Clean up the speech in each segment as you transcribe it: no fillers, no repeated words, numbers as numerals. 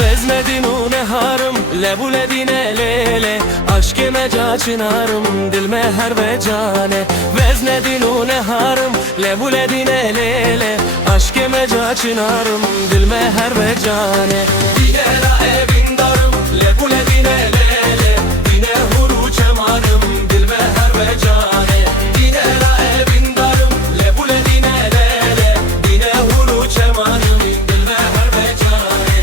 وزندین و نهارم لبو لدینه لیله عشق مجا چنارم دل مهر و جانه وزندین و نهارم لبو لدینه لیله عشق مجا چنارم دل مهر و جانه دینه را evin darım لبو لدینه لیله دینه هرو چمانم دل مهر و جانه دینه را evin darım لبو لدینه لیله دینه هرو چمانم دل مهر و جانه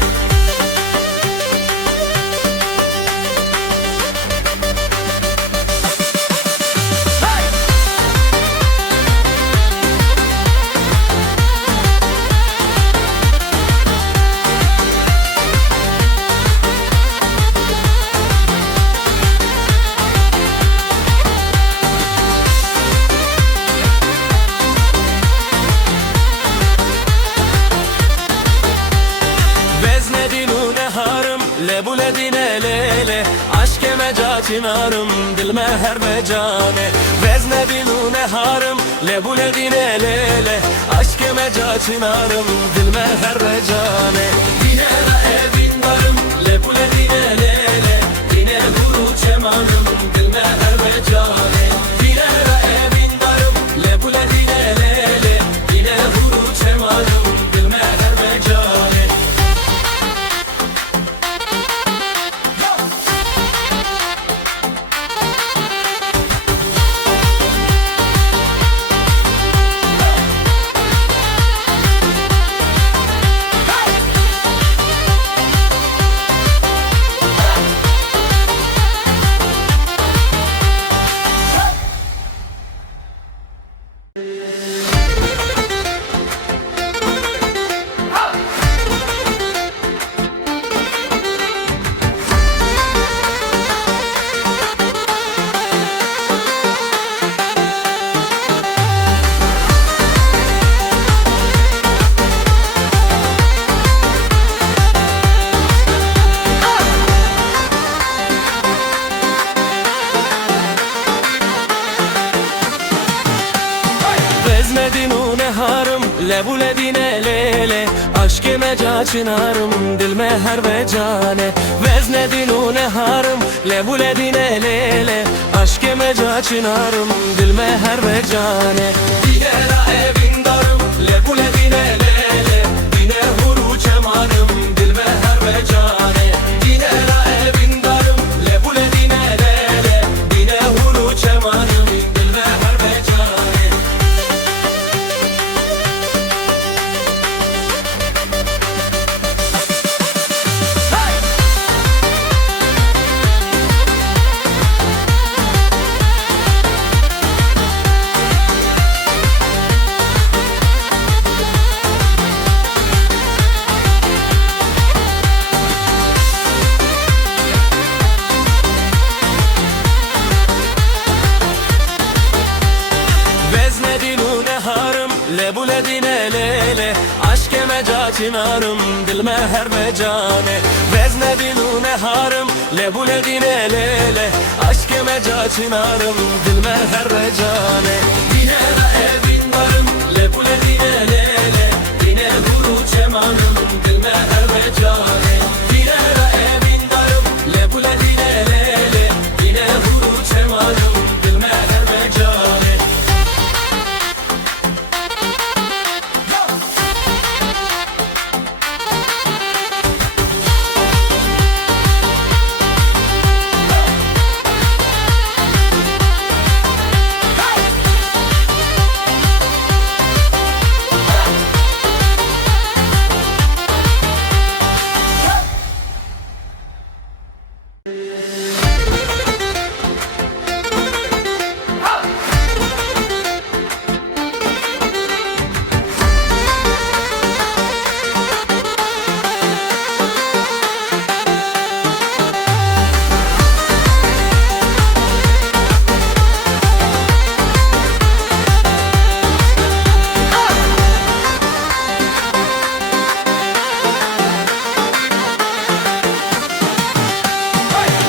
لبو لدینه لیله عشق مجا چنارم دل مهر و جانه وزن دینو نهارم لبو لدینه لیله عشق مجا چنارم دل مهر و جانه دینه را evin darım لبو لدینه لیله دینه guru çemanım dil meher ve cane dine ra evin darım lebu ledine lele dine guru çemanım dil meher ve cane لبو لدینه لیله عشق مجا چنارم دل مهر و جانه وزن دینو نهارم لبو لدینه لیله عشق مجا چنارم دل مهر و جانه دینه را evin darım lebu ledine lele dine huru çemanım dil meher ve cane dine ra evin darım lebu ledine lele dine huru çemanım dil meher ve cane لبو لدینه لیله عشق مجا چنارم دل مهر و جانه وزن دینو نهارم لبو لدینه لیله عشق مجا چنارم دل مهر و جانه دینه را evin darım لبو لدینه لیله دینه guru çemanım dil meher ve cane dine ra evin darım lebu ledine lele dine guru çemanım dil meher ve cane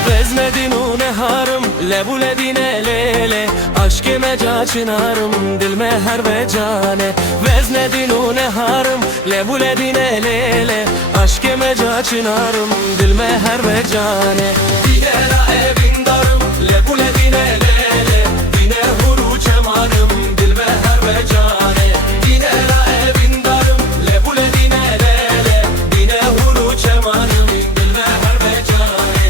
وزن دینو نهارم lebule dine lele Aşk meca çınarım dil meher ve cane Vezne dinu neharım lebule dine lele Aşk meca çınarım dil meher ve cane Dinera evin darım lebule dine lele Dine huru çemarım dil meher ve cane Dinera evin darım lebule dine lele Dine huru çemarım dil meher ve cane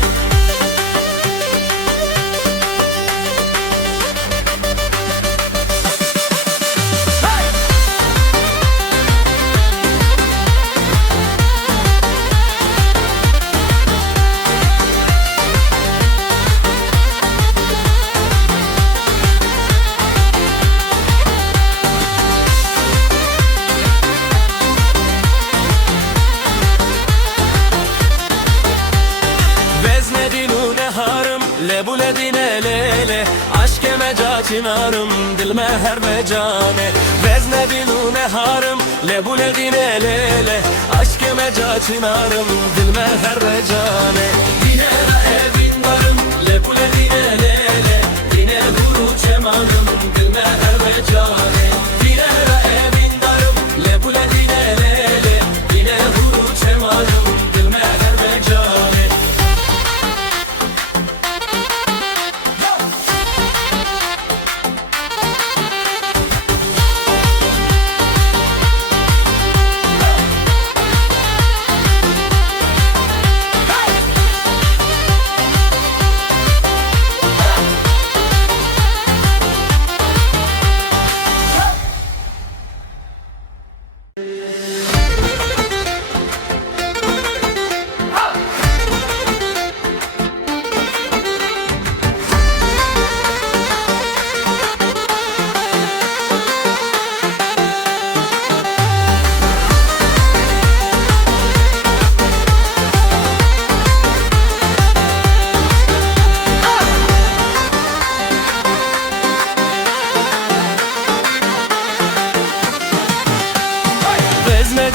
lebule dine lele Aşk meca çınarım dil meher ve cane Vezne dinu neharım lebule dine lele Aşk meca çınarım dil meher ve cane Dinera evin varım lebule dine lele Dine huru çemanım dil meher ve cane Dinera evin varım lebule dine lele Dine huru çemanım dil meher ve cane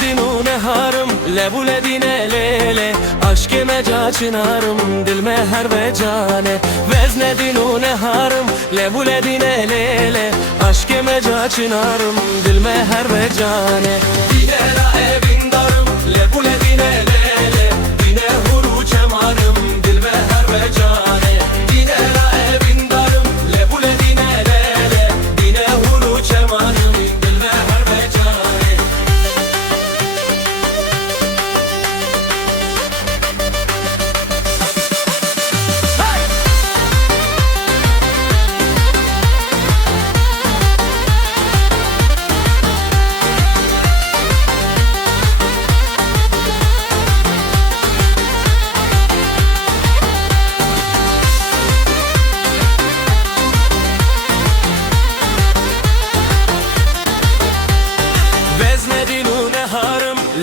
Dinu neharım lebule dine lele Aşk meca çınarım dil meher ve cane Vezne dinu neharım lebule dine lele Aşk meca çınarım dil meher ve cane Dinera evin darım lebule dine lele Dine huru çemarım dil meher ve cane Dinera evin darım lebule dine lele Dine huru çemarım dil meher ve cane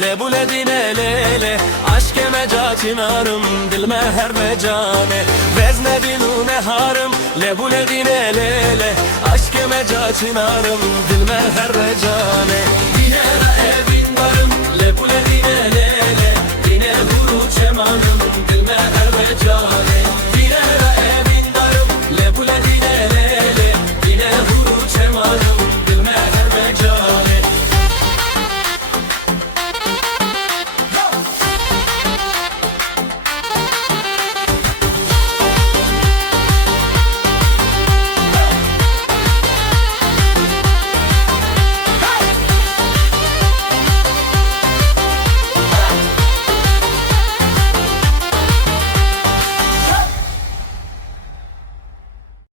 lebule dine lele Aşk meca çınarım dil meher ve cane Vezne dinu neharım lebule dine lele Aşk meca çınarım dil meher ve cane Dinera evin varım lebule dine lele Dine huru çemanım